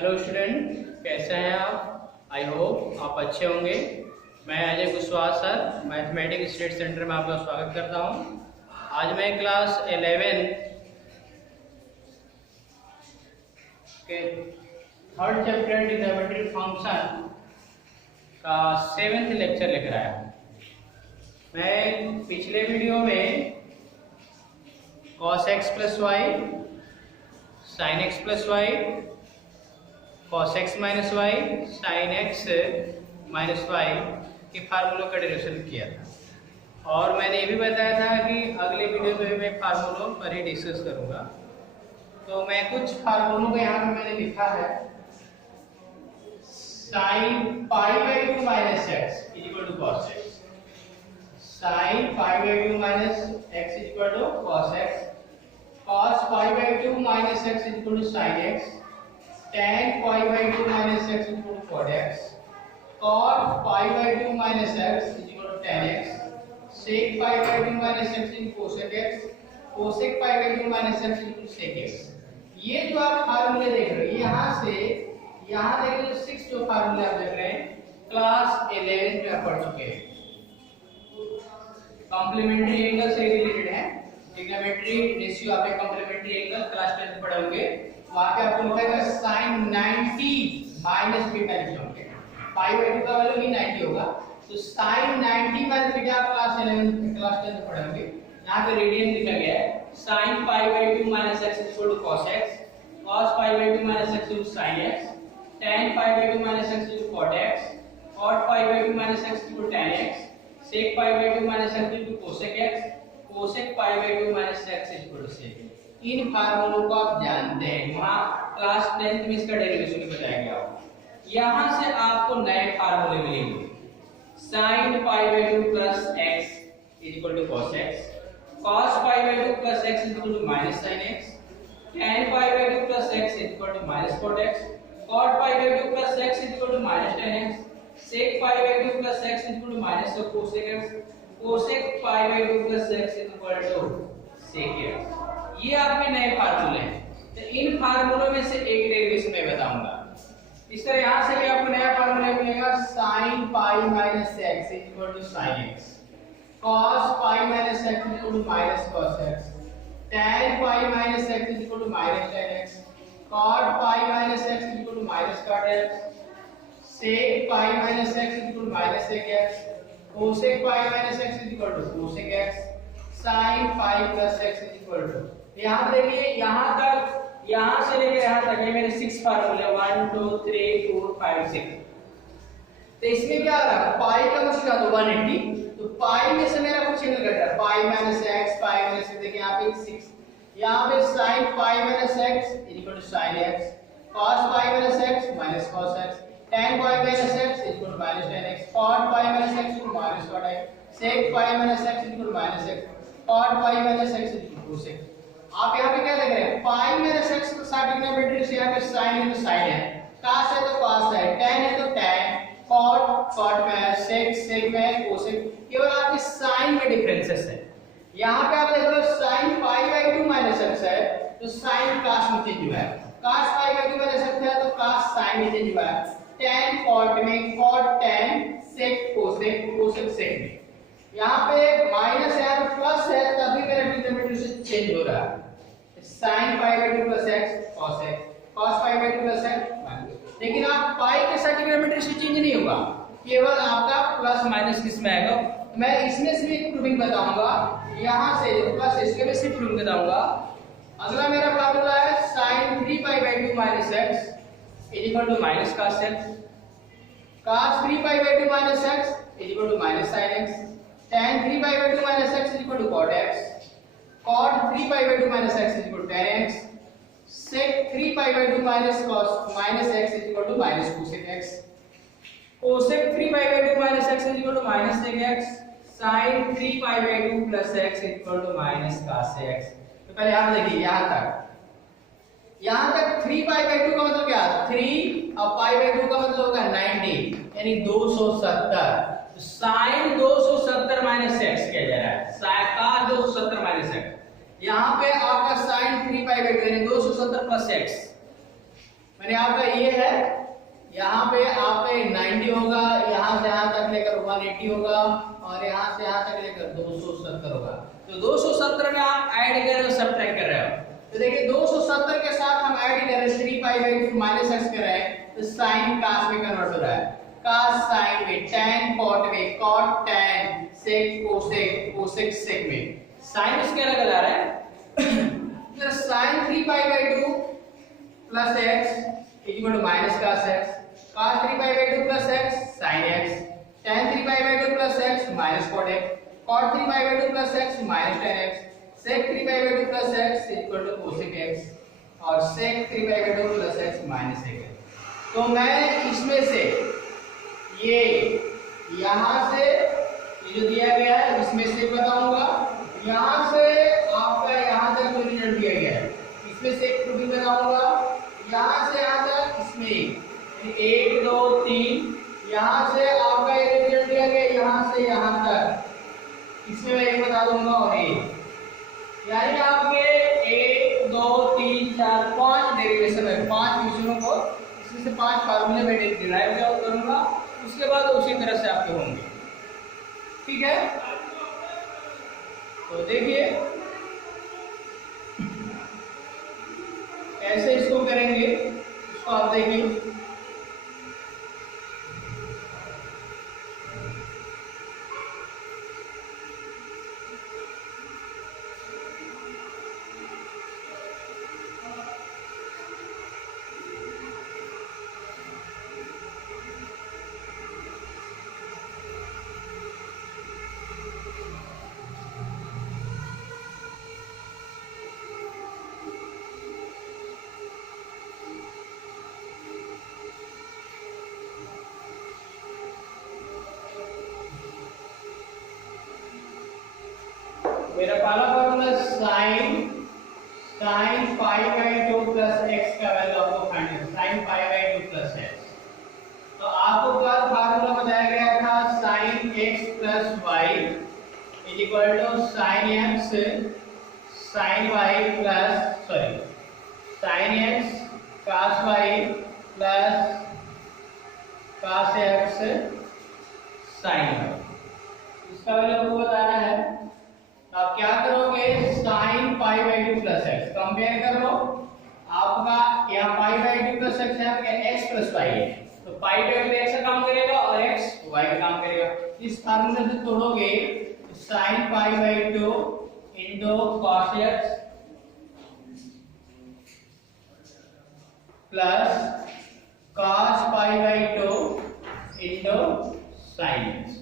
Hello student, कैसे हैं आप? आई होप आप अच्छे होंगे। मैं Ajay Kushwaha sir mathematics state centre में आपका स्वागत करता हूं। आज मैं क्लास 11 के थर्ड चैप्टर ट्रिग्नोमेट्रिक फंक्शन का 7th लेक्चर लेकर आया हूं। मैं पिछले वीडियो में cos x plus y, sin x plus y, cos x minus y, sin x minus y के फार्मूलों का डेरिवेशन किया था और मैंने ये भी बताया था कि अगले वीडियो में मैं फार्मूलों पर ही डिस्कस करूंगा। तो मैं कुछ फार्मूलों को यहाँ पे मैंने लिखा है। sin pi by 2 minus x equal to cos x, sin pi by 2 minus x equal to cos x, cos pi by 2 minus x equal to sin x, tan pi by 2 minus x equal to cot x, cot pi by 2 minus x equal to tan x, sec pi by 2 minus x equal to cosec x, cosec pi by 2 minus x equal to sec x। ये जो आप फार्मूले देख रहे हो, यहाँ से यहाँ देख लो 6 जो फार्मूले आप देख रहे हैं क्लास 11 में आप पढ़ चुके हैं। कॉम्प्लीमेंट्री एंगल से रिलेटेड है। ट्रिग्नोमेट्री रेशियो आप कॉम्प्लीमेंट्री एंगल क्लास 10 में पढ़ोगे। वहां पे आपको लिखा है sin 90 माइनस बीटा लिखोगे। पाई बाई 2 का वैल्यू भी 90 होगा, तो sin 90 माइनस बीटा आप क्लास 10 में पढ़ोगे। यहाँ पे रेडियन लिखा गया है sin pi by 2 minus x equal to cos x, cos pi by 2 minus x equal to sin x, tan pi by 2 minus x equal to cot x, cot pi by 2 minus x equal to tan x, sec pi by 2 minus x equal to cosec x, cosec pi by 2 minus x equal to sec। इन फार्मूलों को आप जानते हैं, वहां class 10th में इसका derivation बताया गया होगा। यहां से आपको नए फार्मूले मिलेंगे। sin pi by 2 plus x equal to cos x, cos pi by 2 plus x equal to minus sin x, tan pi by 2 plus x equal to minus cot x, cot pi by 2 plus x equal to minus tan x, sec pi by 2 plus x equal to minus cosec x, cosec pi by 2 plus x equal to sec x। ये आपके नए फार्मूले हैं। तो इन फार्मूलों में से एक derivation मैं बताऊंगा। इस तरह यहां से भी आपको नया फार्मूला मिलेगा sin pi minus x equal to sin x, cos pi minus x equal to minus cos x, tan pi minus x equal to minus tan x, cot pi minus x equal to minus cot x, sec pi minus x equal to minus sec x, cosec pi minus x equal to cosec x, sin pi plus x equal to. यहाँ देखिए, यहाँ से लेकर यहाँ तक ये मेरे 6 फार्मूले 1 2 3 4 5 6। तो इसमें क्या आ रहा है, पाई का कुछ क्या तो 180, तो पाई में से मेरा कुछ निकल रहा है pi minus x, pi minus देखिए यहाँ पे 6, यहाँ पे sin pi minus x equal to sin x, cos pi minus x minus cos x, tan pi minus x equal to minus tan x, cot pi minus x equal to minus cot x, sec pi minus x equal to minus x, cot pi minus x equal to cosec। आप यहाँ पे क्या देख रहे हैं, पाई minus x के साथ trigonometry से यहाँ पे sin है तो sin है, cos है तो cos है, tan है तो tan, cot में है, sec में है, cosec। केवल आपके साइन में डिफरेंसेस है। यहाँ पे आप देख रहे हो sin pi by 2 minus x है तो sin cos में चेंज हुआ है, cos pi by 2 minus x है तो cos sin में चेंज हुआ है, tan cot में cot tan, sec cosec sec में। यहाँ पे माइनस है और प्लस है तभी मेरा ट्रिग्नोमेट्री से चेंज हो रहा है। sin pi by 2 plus x cos x, cos pi by 2 plus x। लेकिन आप पाई के साथ ट्रिग्नोमेट्री से चेंज नहीं होगा, केवल आपका प्लस माइनस किस में आएगा। मैं इसमें से एक प्रूविंग बताऊंगा, यहाँ से प्लस इसके में से प्रूविंग बताऊंगा। अगला मेरा फार्मूला है sin 3 pi by 2 minus x equal to minus cos x, cos 3 pi by 2 minus x equal to minus sin x, tan 3 pi by 2 minus x equal to cot x, cot 3 pi by 2 minus x equal to tan x, sec 3 pi by 2 minus cos minus x equal to minus cosec x, cosec 3 pi by 2 minus x equal to minus sec x, sin 3 pi by 2 plus x equal to minus cos x। तो पहले आप देखिए यहाँ तक 3 pi by 2 का मतलब क्या, 3 और पाई बाई 2 का मतलब होगा 90 यानी 270। sin 270 माइनस x किया जा रहा है, cos 270 माइनस x। यहाँ पे आपका sin 3 पाई बाई 2 यानी 270 प्लस x मैंने आपका ये है, यहाँ पे आपका 90 होगा, यहाँ से यहाँ तक लेकर 180 होगा और यहाँ से यहाँ तक लेकर 270 होगा। तो 270 में आप ऐड कर रहे हो, सब्ट्रैक्ट कर रहे हो। तो देखिए 270 के साथ हम ऐड कर रहे हैं 3 पाई बाई 2 माइनस एक्स कर रहे हैं, तो साइन कास में कन्वर्ट हो रहा है, कास साइन में, tan कॉट में, cot tan, sec cosec, cosec sec में, साइन उसके अलग अलग आ रहा है। तो sine 3 pi by 2 plus x equal to minus cos x, cos 3 pi by 2 plus x sin x, tan 3 pi by 2 plus x minus cot x, cot 3 pi by 2 plus x minus tan x, sec 3 pi by 2 plus x equal to cosec x और sec 3 pi by 2 plus x minus sec x। तो मैं इसमें से ये यहाँ से ये जो दिया गया है इसमें से बताऊंगा, यहाँ से आपका यहाँ तक जो रिजल्ट दिया गया है इसमें से एक त्रुटि बताऊंगा, यहाँ से यहाँ तक इसमें 1 2 3, यहाँ से आपका ये रिजल्ट दिया गया, यहाँ से यहाँ तक इसमें मैं एक बता दूंगा और एक, यानी आपके 1 2 3 4 5 डेरिवेशन है, 5 क्वेश्चनों को इसमें से 5 फार्मूले में डिराइव करूंगा, उसके बाद उसी तरह से आपके होंगे। ठीक है, तो देखिए ऐसे इसको करेंगे, इसको आप देखिए। मेरा पहला formula sin pi by 2 plus x का वैल्यू आपको फाइंड करना है, sin pi by 2 plus x. तो आपको कल फार्मूला बताया गया था sin x plus y is equal to sin x sin y plus sin x cos y plus cos x sin y, इसका वैल्यू आपको बताना है। आप क्या करोगे, sin pi by 2 plus x compare कर लो, आपका यहाँ पाई बाई 2 प्लस एक्स है, आपका x प्लस y है, तो पाई बाई 2 x का काम करेगा और x y का काम करेगा। इस फार्मूले से तोड़ोगे sin pi by 2 into cos x plus cos pi by 2 into sin x।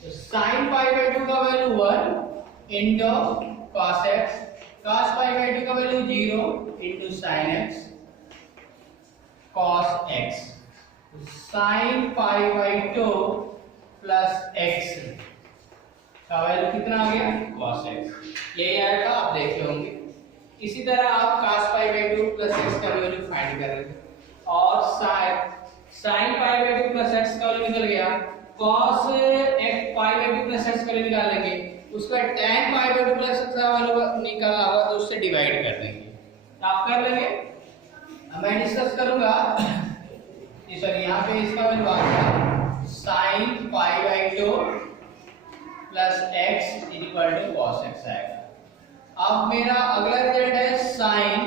तो sin पाई बाई 2 का value 1 into cos x, cos pi by 2 का value 0 into sin x cos x, sin pi by 2 plus x का value कितना आ गया, cos x, यही आएगा, आप देखे होंगे। इसी तरह आप cos pi by 2 plus x का वैल्यू फाइंड करेंगे और sin pi by 2 plus x का वैल्यू निकल गया, cos x pi by 2 plus x का वैल्यू निकालेंगे, उसका tan pi by 2 plus x का वैल्यू निकालना होगा तो उससे डिवाइड कर देंगे, तो आप कर लेंगे। अब मैं डिस्कस करूंगा, सॉरी यहाँ पे इसका वैल्यू आ गया sin pi by 2 plus x equal to cos x आएगा। अब मेरा अगला रिजल्ट है sin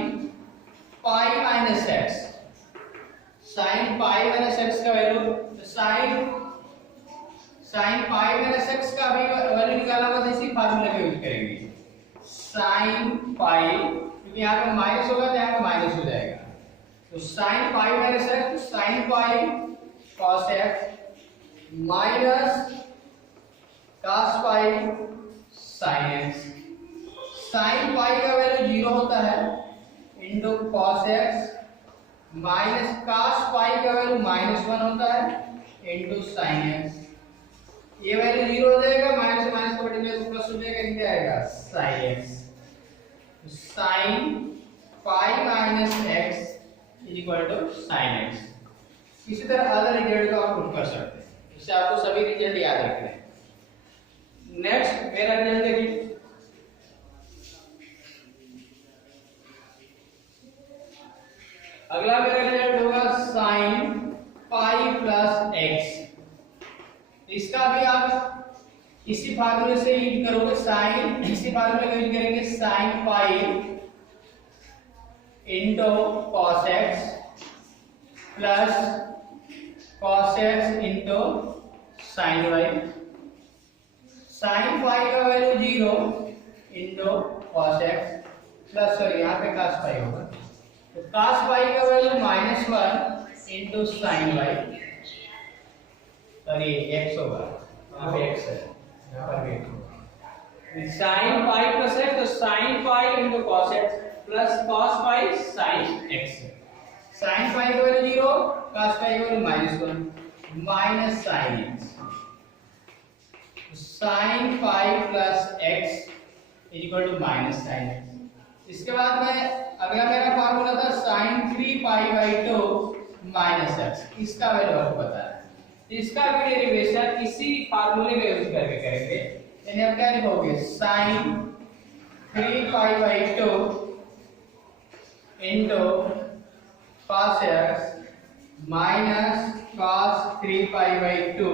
pi minus x, sin pi minus x का value, sin pi minus x का भी वैल्यू निकालना होगा तो इसी फार्मूले का यूज करेंगे, sin पाई, क्योंकि यहाँ पे माइनस होगा तो यहाँ पे माइनस हो जाएगा, तो sin पाई माइनस x, तो sin पाई cos x माइनस cos पाई sin x, sin पाई का वैल्यू 0 होता है into cos x minus cos पाई का वैल्यू -1 होता है इनटू sin x, ये वैल्यू 0 हो जाएगा, माइनस से माइनस का मल्टीप्लाई प्लस हो जाएगा, क्या आएगा sin x, sin pi minus x equal to sin x। इसी तरह अदर रिजल्ट को आप प्रूव कर सकते हैं, इससे आपको सभी रिजल्ट याद रखने हैं। नेक्स्ट मेरा रिजल्ट देखिए, अगला मेरा रिजल्ट होगा साइन पाई प्लस एक्स। इसका भी आप इसी फार्मूले से यूज करोगे, साइन इसी फार्मूले का यूज करेंगे, sine pi into cos x plus cos x into sine y. Sine pi का value 0 into cos x plus, sorry यहाँ पे कॉस पाई होगा, तो कॉस पाई का value -1 into sine y, sorry x होगा, यहाँ पे x है, यहाँ पर भी होगा। साइन पाई प्लस x, तो sine pi into cos x प्लस cos pi sine x। Sine pi का वैल्यू 0, कॉस पाई का value -1 minus sine x। Sine pi plus x equal to minus sine x। इसके बाद में अगला मेरा formula था sine 3 pi by 2 minus x। इसका वैल्यू आपको पता है, इसका भी डेरिवेशन इसी फार्मूले का यूज करके करेंगे। यानी आप क्या लिखोगे, sine 3 pi by 2 into cos x minus cos 3 pi by 2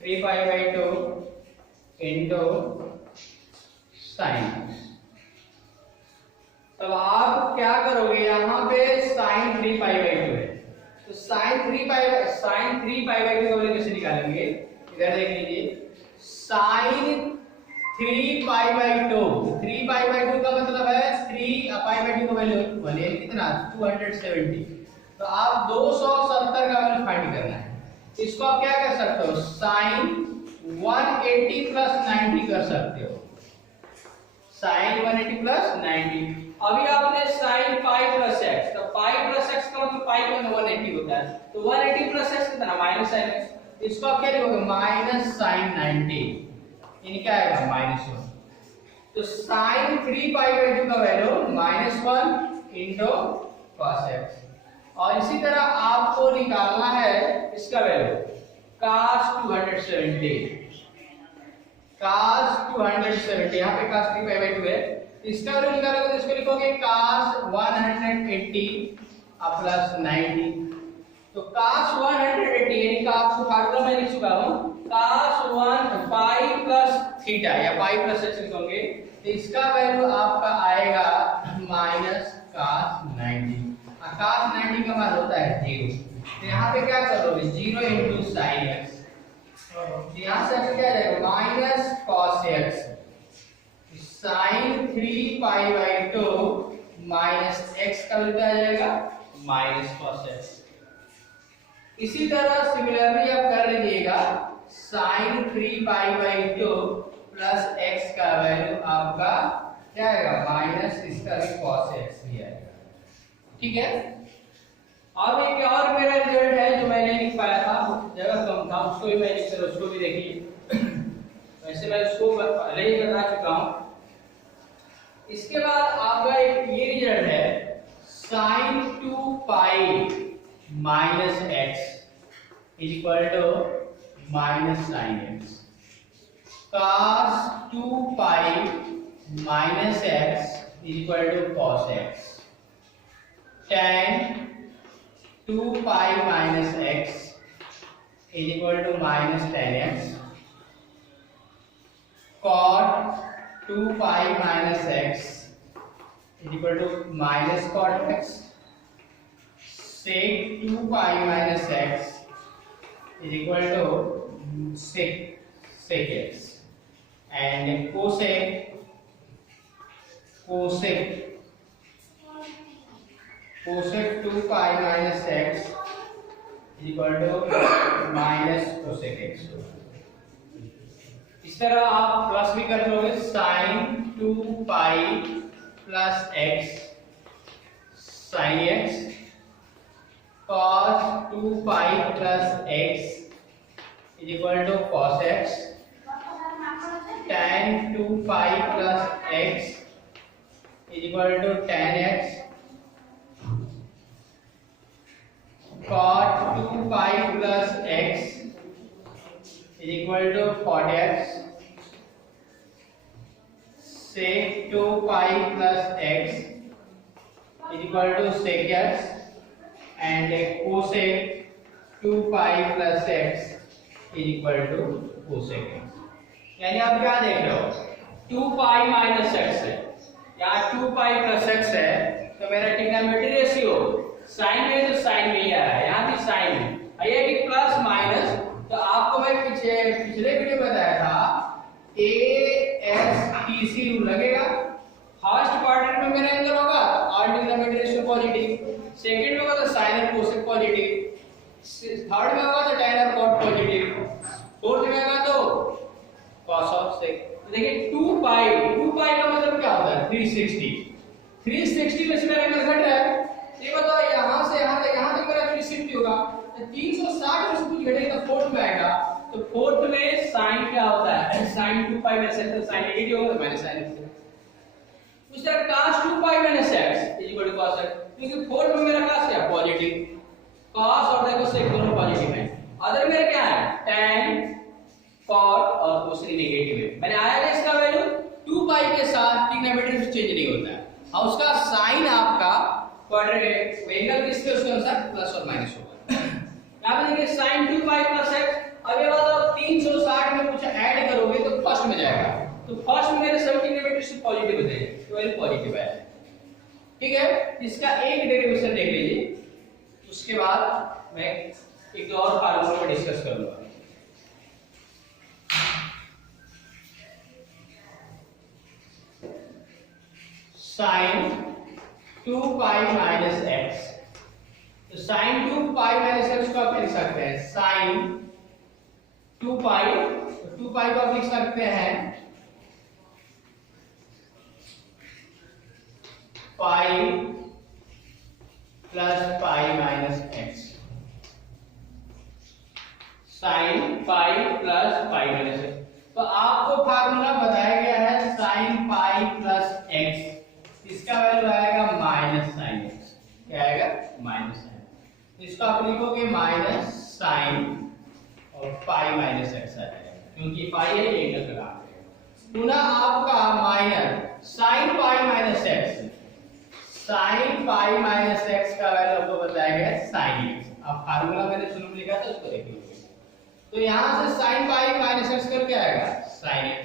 3 pi by 2 into sine. तब आप क्या करोगे, यहाँ पे साइन 3 पाई बाई 2 है, तो साइन 3 पाई बाई 2 का वैल्यू कैसे निकालेंगे, इधर देख लीजिए, sine 3 pi by 2, 3 pi by 2 का मतलब है 3 पाई बाई 2 का वैल्यू बने कितना 270, तो आप 270 का वैल्यू फाइंड करना है। इसको आप क्या कर सकते हो, साइन 180 प्लस 90 कर सकते हो, साइन 180 प्लस 90। अभी आपने साइन पाई प्लस एक्स, तो पाई प्लस एक्स का मतलब पाई का 180 होता है, तो 180 प्लस एक्स कितना माइनस साइन एक्स। इसको आप क्या लिखोगे, माइनस साइन 90, यानी क्या आएगा -1। तो साइन 3 पाई बाई 2 का वैल्यू -1 इंटू कॉस एक्स। और इसी तरह आपको निकालना है इसका वैल्यू cos 270, cos 270, यहाँ पे cos 3 पाई बाई 2 है, इसका वैल्यू निकालोगे तो इसको लिखोगे cos 180 प्लस 90। तो cos 180 यानी का आपको फार्मूला मैं लिख चुका हूँ, cos 1 पाई प्लस थीटा या पाई प्लस एक्स लिखोगे, तो इसका वैल्यू आपका आएगा माइनस cos 90। cos 90 का मान होता है 0, तो यहाँ पे क्या करोगे 0 इंटू साइन एक्स, यहाँ से क्या जाएगा minus cos x, sine 3 pi by 2 minus x का वैल्यू आ जाएगा माइनस कॉस एक्स। इसी तरह सिमिलरली आप कर लीजिएगा, sine 3 pi by 2 plus x का वैल्यू आपका क्या आएगा माइनस इसका भी कॉस एक्स ही आएगा, ठीक है। अब एक और मेरा रिजल्ट है जो मैंने लिख पाया था, जगह कम था, उसको भी मैं लिख कर उसको भी देखिए। वैसे मैं उसको पहले ही बता चुका हूँ। इसके बाद आपका एक ये रिजल्ट है, sine 2 pi minus x equal to minus sine x, cos 2 pi minus x equal to cos x, tan 2 pi minus x equal to minus tan x, cot 2 pi minus x equal to minus cot x, sec 2 pi minus x equal to sec x, and cosec 2 pi minus x equal to minus cosec x। इस तरह आप plus भी कर लोगे, sign 2 pi plus x sine x, cos 2 pi plus x equal to cos x, tan 2 pi plus x equal to tan x, cot 2 pi plus x equal to cot x, sec 2 pi plus x is equal to sec x and cosec 2 pi plus x is equal to cosec x। यानी आप क्या देख रहे हो 2 pi minus x है, यहाँ 2 pi plus x है, तो मेरा ट्रिग्नोमेट्री रेशियो साइन में तो साइन में ही आ रहा है, यहाँ भी साइन में है कि प्लस माइनस। तो आपको मैं पिछले वीडियो बताया था ASTC रूल लगेगा। फर्स्ट क्वाड्रेंट में मेरा एंगल होगा और ट्रिग्नोमेट्री रेशियो पॉजिटिव, सेकंड में होगा तो साइन और कोसेक पॉजिटिव, थर्ड में होगा तो tan और cot पॉजिटिव, फोर्थ में होगा तो cos ऑफ sec। तो देखिए 2 पाई का मतलब क्या होता है 360 में से मेरा एंगल घट रहा है, ये बताओ यहां से यहां तक मेरा 360 होगा, तो 360 में से कुछ घटेगा तो फोर्थ में आएगा। तो फोर्थ में साइन क्या होता है sin 2 पाई में से sin नेगेटिव होगा तो माइनस sin x। उस तरह cos 2 pi minus x is equal to cos x, क्योंकि फोर्थ में मेरा cos क्या पॉजिटिव, cos और देखो sec दोनों पॉजिटिव है। अदर में क्या है tan cot और cos नेगेटिव है। मैंने आया ना इसका वैल्यू 2 पाई के साथ ट्रिग्नोमेट्री से चेंज नहीं होता है, और उसका साइन आपका क्वाड्रेंट एंगल किसके उसके अनुसार प्लस और माइनस होगा। यहां पे देखिए sin 2 पाई प्लस x। अब ये बात आप 360 में कुछ ऐड करोगे तो फर्स्ट में जाएगा, तो फर्स्ट में मेरे सब ट्रिग्नोमेट्री से पॉजिटिव हो जाएगा, तो वैल्यू पॉजिटिव है। ठीक है, इसका एक डेरिवेशन देख लीजिए, उसके बाद मैं एक और फार्मूला में डिस्कस करूंगा। sin 2 पाई माइनस x, तो sin 2 पाई माइनस x को आप लिख सकते हैं sin 2 पाई, तो 2 पाई को आप लिख सकते हैं pi plus pi minus x, sin pi plus pi minus x। तो आपको फार्मूला बताया गया है sin पाई प्लस x, इसका वैल्यू आएगा माइनस साइन x, क्या आएगा माइनस साइन। इसको आप लिखोगे माइनस साइन और पाई माइनस x आ जाएगा, क्योंकि पाई है ये एंगल लगा देगा। पुनः आपका minus sine pi minus x, sine पाई माइनस x का वैल्यू आपको बताया गया साइन x। अब फार्मूला मैंने शुरू में लिखा था उसको देखिए, तो यहां से साइन पाई माइनस x कर क्या आएगा साइन x,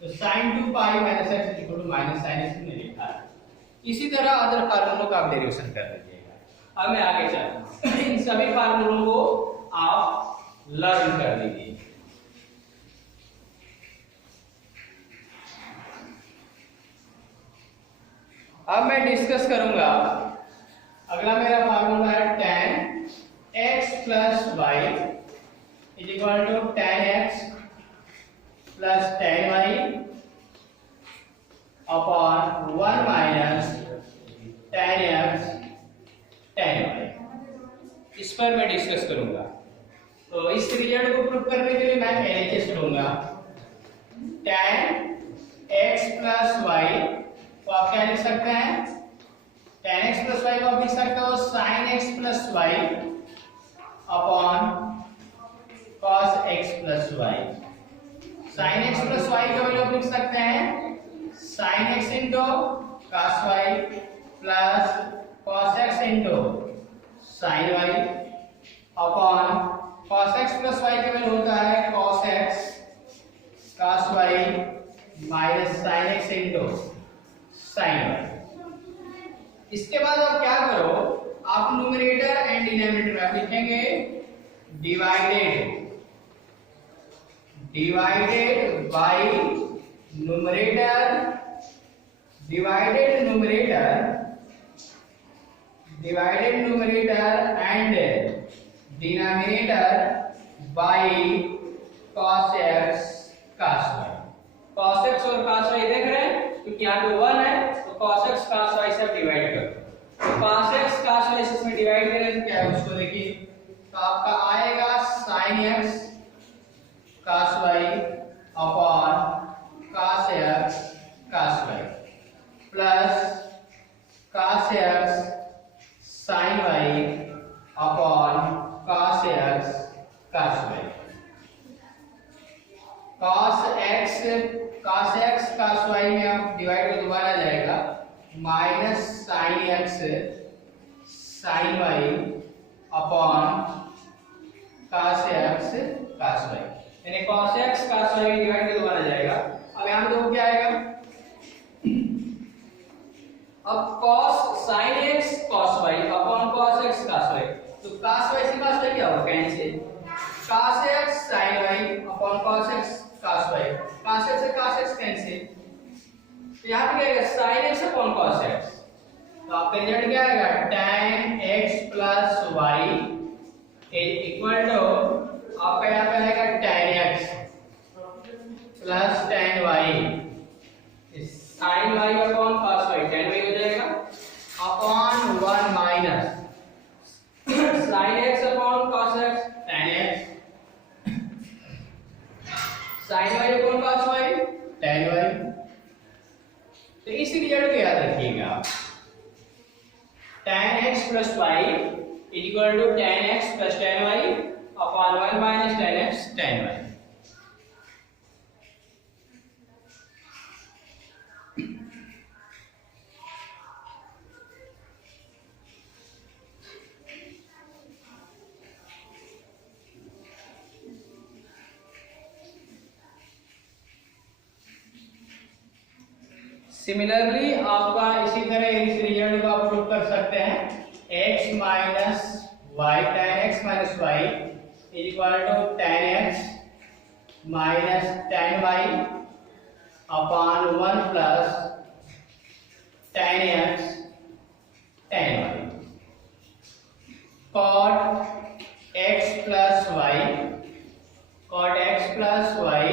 तो sine 2 pi minus x equal to minus sine x मैंने लिखा है। इसी तरह अदर फार्मूलों का आप डेरिवेशन कर लीजिएगा। अब मैं आगे चलता हूं, इन सभी फार्मूलों को आप लर्न कर लीजिए। अब मैं डिस्कस करूंगा, अगला मेरा फार्मूला है tan x plus y is equal to tan x plus tan y upon 1 minus tan x tan y। इस पर मैं डिस्कस करूंगा। तो इस रिजल्ट को प्रूव करने के लिए मैं LHS लूंगा। tan x प्लस y को आप क्या लिख सकते हैं, tan x प्लस y को आप लिख सकते हो sin x plus y upon cos x plus y। sin x plus y का वैल्यू आप लिख सकते हैं sin x into cos y plus cos x into sin y upon cos x plus y का वैल्यू होता है cos x cos y minus sin x into sin y। इसके बाद आप क्या करो, आप न्यूमरेटर एंड डिनोमिनेटर में लिखेंगे divided by numerator, divided numerator and denominator by cos x cos y। cos x और cos y देख रहे हैं, क्योंकि यहाँ पे 1 है तो cos x cos y से डिवाइड कर दो। तो cos x cos y से इसमें डिवाइड करें तो क्या है उसको देखिए, तो आपका आएगा sin x cos y upon cos x cos y plus cos x sin y upon cos x cos y। cos x cos x cos y में आप डिवाइड को दोबारा जाएगा minus sin x sin y upon cos x cos y, यानी cos x cos y divide को दोबारा जाएगा। अब यहाँ देखो क्या आएगा, अब cos sin x cos y upon cos x cos y, तो cos y से cos y क्या होगा, cancel, cos x sin y upon cos x cos y, cos x से cos x कैंसिल, तो यहाँ पे क्या आएगा sin x upon cos x, तो आपका रिजल्ट क्या आएगा tan x plus y equal to आपका यहाँ पे आएगा tan x plus tan y sin y upon cos y, tan y हो जाएगा upon 1 minus sin x upon cos x tan x sin y upon cos y tan y। तो इस result को याद रखिएगा, tan x plus y equal to tan x plus tan y upon 1 minus tan x tan y। Similarly आपका इसी तरह इस result को आप प्रूव कर सकते हैं, x minus y tan x minus y equal to tan x minus tan y upon 1 plus tan x tan y। cot x plus y cot x plus y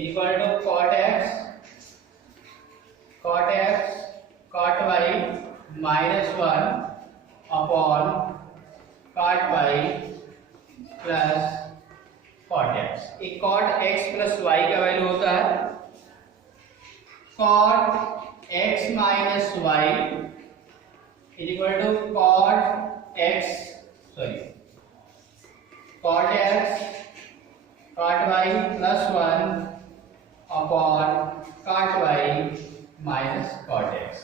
equal to cot x cot y minus 1 upon cot y plus cot x। एक cot x plus y का value होता है cot x minus y equal to cot x cot y plus 1 upon cot y minus cot x।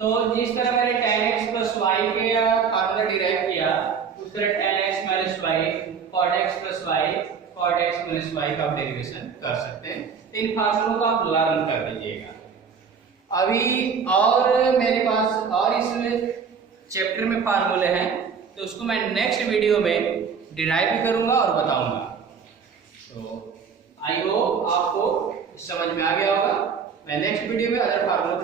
तो जिस तरह मैंने tan x plus y के formula derive किया, उस तरह tan x minus y cot x plus y cot x minus y का derivation कर सकते हैं। इन फार्मूलों को आप लर्न कर लीजिएगा। अभी और मेरे पास और इस चैप्टर में फार्मूले हैं, तो उसको मैं नेक्स्ट वीडियो में डिराइव भी करूंगा और बताऊंगा। तो आई होप आपको समझ में आ गया होगा। मैं नेक्स्ट वीडियो में अदर फार्मूला